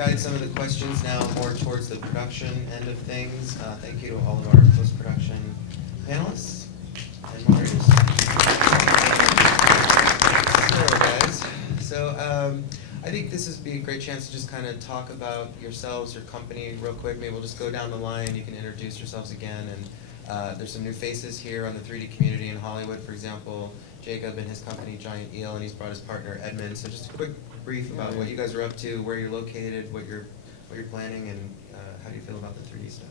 guide some of the questions now more towards the production end of things. Thank you to all of our post-production panelists and moderators. So I think this would be a great chance to just kind of talk about yourselves, your company, real quick. Maybe we'll just go down the line. You can introduce yourselves again. And there's some new faces here on the 3D community in Hollywood. For example, Jacob and his company, Giant Eel, and he's brought his partner, Edmund. So just a quick brief about what you guys are up to, where you're located, what you're planning, and how do you feel about the 3D stuff?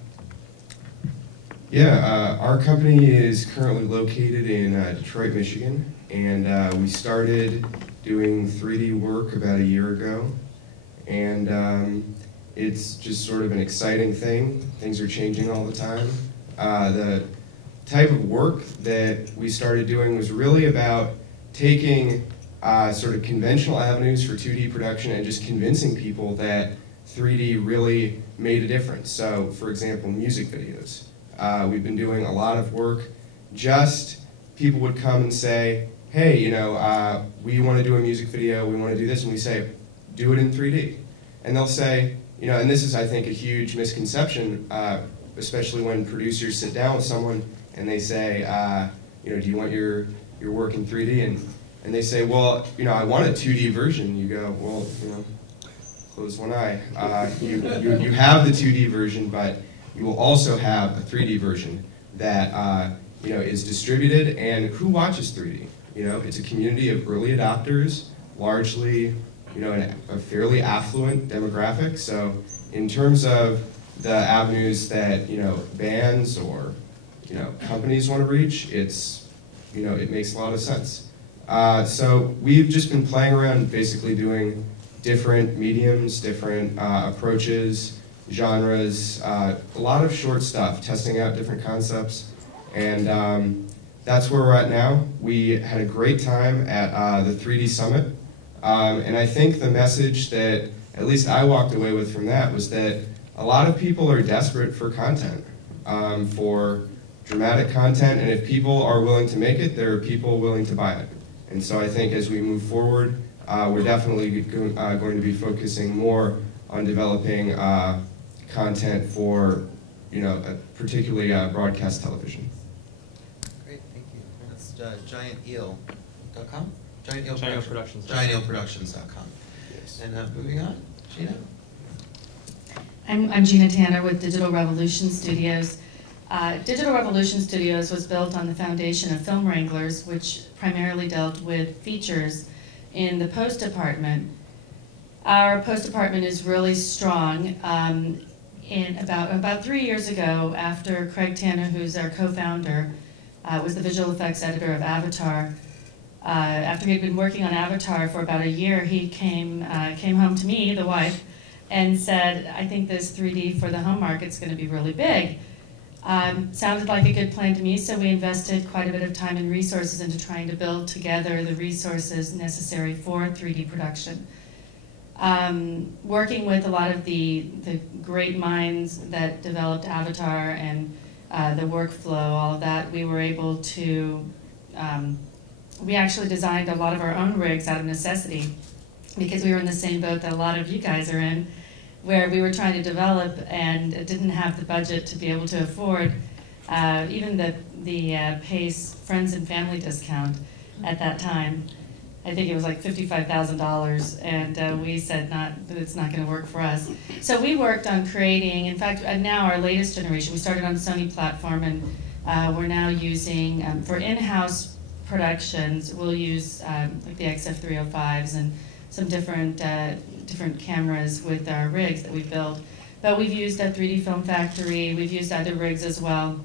Yeah, our company is currently located in Detroit, Michigan, and we started doing 3D work about a year ago, and it's just sort of an exciting thing. Things are changing all the time. The type of work that we started doing was really about taking sort of conventional avenues for 2D production and just convincing people that 3D really made a difference. So, for example, music videos. We've been doing a lot of work. Just people would come and say, hey, you know, we want to do a music video, we want to do this, and we say, do it in 3D. And they'll say, you know, and this is, I think, a huge misconception, especially when producers sit down with someone and they say, you know, do you want your work in 3D? And they say, well, you know, I want a 2D version. You go, well, you know, close one eye. You have the 2D version, but you will also have a 3D version that you know, is distributed. And who watches 3D? You know, it's a community of early adopters, largely, you know, a fairly affluent demographic. So in terms of the avenues that, you know, bands or, you know, companies want to reach, it's, you know, it makes a lot of sense. So we've just been playing around, basically doing different mediums, different approaches, genres, a lot of short stuff, testing out different concepts, and that's where we're at now. We had a great time at the 3D Summit, and I think the message that at least I walked away with from that was that a lot of people are desperate for content, for dramatic content, and if people are willing to make it, there are people willing to buy it. And so I think as we move forward, we're definitely going to be focusing more on developing content for, you know, particularly broadcast television. Great, thank you. That's gianteel.com? Gianteelproductions.com. Yes. And moving on, Gina? I'm Gina Tanner with Digital Revolution Studios. Digital Revolution Studios was built on the foundation of Film Wranglers, which primarily dealt with features in the post department. Our post department is really strong. About 3 years ago, after Craig Tanner, who's our co-founder, was the visual effects editor of Avatar, after he had been working on Avatar for about a year, he came home to me, the wife, and said, I think this 3D for the home market's going to be really big. Sounded like a good plan to me, so we invested quite a bit of time and resources into trying to build together the resources necessary for 3D production. Working with a lot of the great minds that developed Avatar and the workflow, all of that, we were able to, we actually designed a lot of our own rigs out of necessity because we were in the same boat that a lot of you guys are in, where we were trying to develop and didn't have the budget to be able to afford even the PACE friends and family discount at that time. I think it was like $55,000, and we said that it's not going to work for us. So we worked on creating, in fact, now our latest generation, we started on the Sony platform, and we're now using, for in-house productions, we'll use like the XF305s and some different cameras with our rigs that we've built. But we've used a 3D Film Factory, we've used other rigs as well.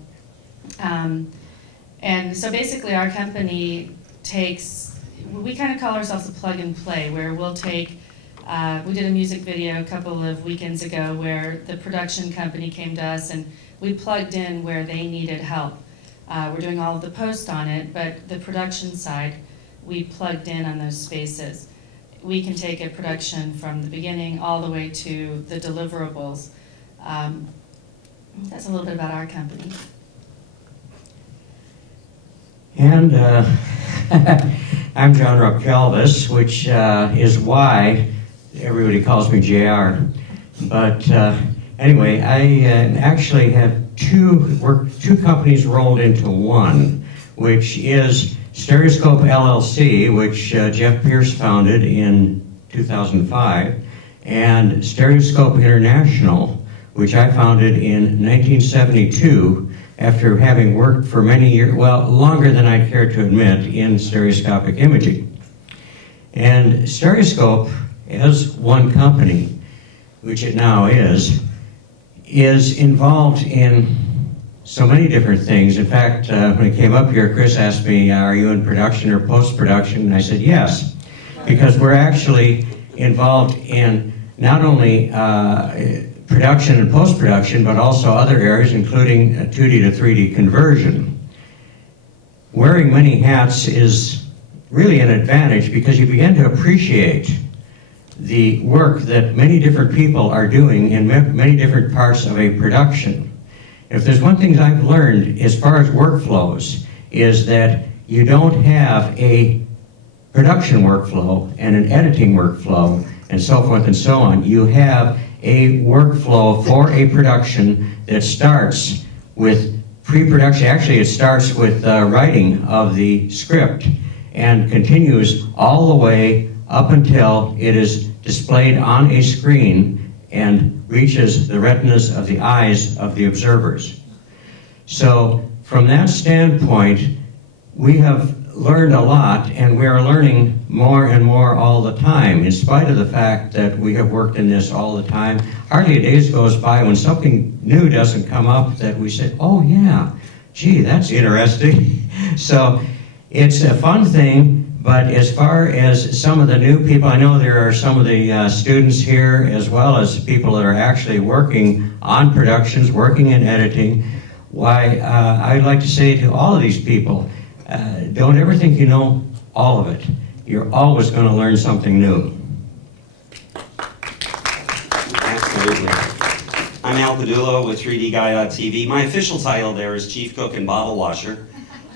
And so basically our company takes, we kind of call ourselves a plug and play, where we'll take, we did a music video a couple of weekends ago where the production company came to us and we plugged in where they needed help. We're doing all of the post on it, but the production side, we plugged in on those spaces. We can take a production from the beginning all the way to the deliverables. That's a little bit about our company. And I'm John Rupp Calvis, which is why everybody calls me JR. But anyway, I actually have two companies rolled into one, which is Stereoscope LLC, which Jeff Pierce founded in 2005, and Stereoscope International, which I founded in 1972 after having worked for many years, well, longer than I'd care to admit, in stereoscopic imaging. And Stereoscope, as one company, which it now is involved in so many different things. In fact, when I came up here, Chris asked me, are you in production or post-production? And I said, yes, because we're actually involved in not only production and post-production, but also other areas, including 2D to 3D conversion. Wearing many hats is really an advantage because you begin to appreciate the work that many different people are doing in many different parts of a production. If there's one thing I've learned as far as workflows, is that you don't have a production workflow and an editing workflow and so forth and so on. You have a workflow for a production that starts with pre-production. Actually, it starts with writing of the script and continues all the way up until it is displayed on a screen and reaches the retinas of the eyes of the observers. So from that standpoint, we have learned a lot, and we are learning more and more all the time, in spite of the fact that we have worked in this all the time. Hardly a day goes by when something new doesn't come up that we say, oh yeah, gee, that's interesting. So it's a fun thing. But as far as some of the new people, I know there are some of the students here, as well as people that are actually working on productions, working in editing. Why, I'd like to say to all of these people, don't ever think you know all of it. You're always going to learn something new. Absolutely. I'm Al Caudullo with 3DGuy.tv. My official title there is Chief Cook and Bottle Washer.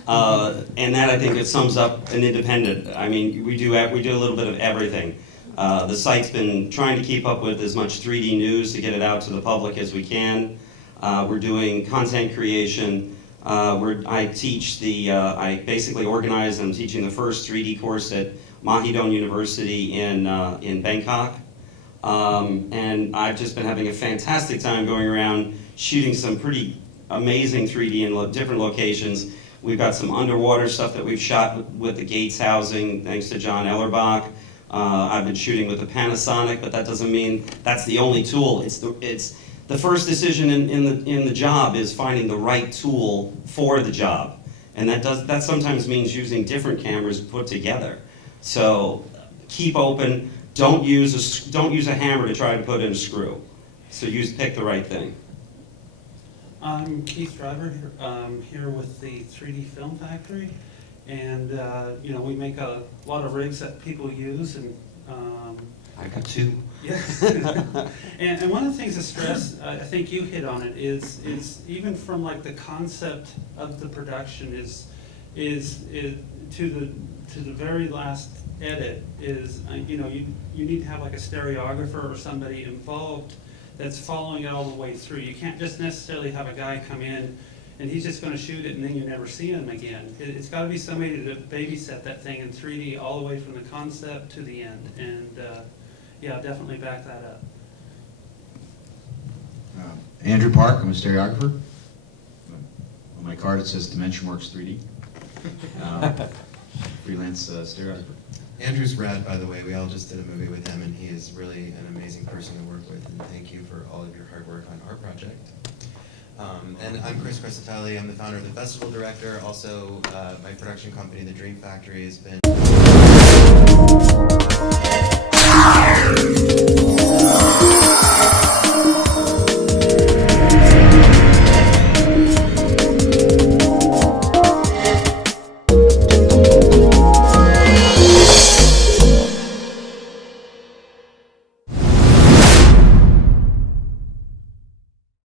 And that, I think, it sums up an independent. I mean, we do a little bit of everything. The site's been trying to keep up with as much 3D news to get it out to the public as we can. We're doing content creation. I basically organize, I'm teaching the first 3D course at Mahidol University in Bangkok. And I've just been having a fantastic time going around shooting some pretty amazing 3D in different locations. We've got some underwater stuff that we've shot with the Gates housing, thanks to John Ellerbach. I've been shooting with the Panasonic, but that doesn't mean that's the only tool. It's the first decision in the job is finding the right tool for the job, and that sometimes means using different cameras put together. So keep open. Don't use a hammer to try to put in a screw. So pick the right thing. I'm Keith Driver, here with the 3D Film Factory, and you know, we make a lot of rigs that people use, and I got two. Yes. and one of the things to stress, I think you hit on it, is even from like the concept of the production is to the very last edit is you know, you need to have like a stereographer or somebody involved that's following it all the way through. You can't just necessarily have a guy come in and he's just going to shoot it and then you never see him again. It's got to be somebody to babysit that thing in 3D all the way from the concept to the end. And yeah, definitely back that up. Andrew Park, I'm a stereographer. On my card it says DimensionWorks 3D. Freelance stereographer. Andrew's rad, by the way. We all just did a movie with him, and he is really an amazing person to work with, and thank you for all of your hard work on our project. And I'm Chris Crescitelli. I'm the founder of the festival director. Also, my production company, The Dream Factory, has been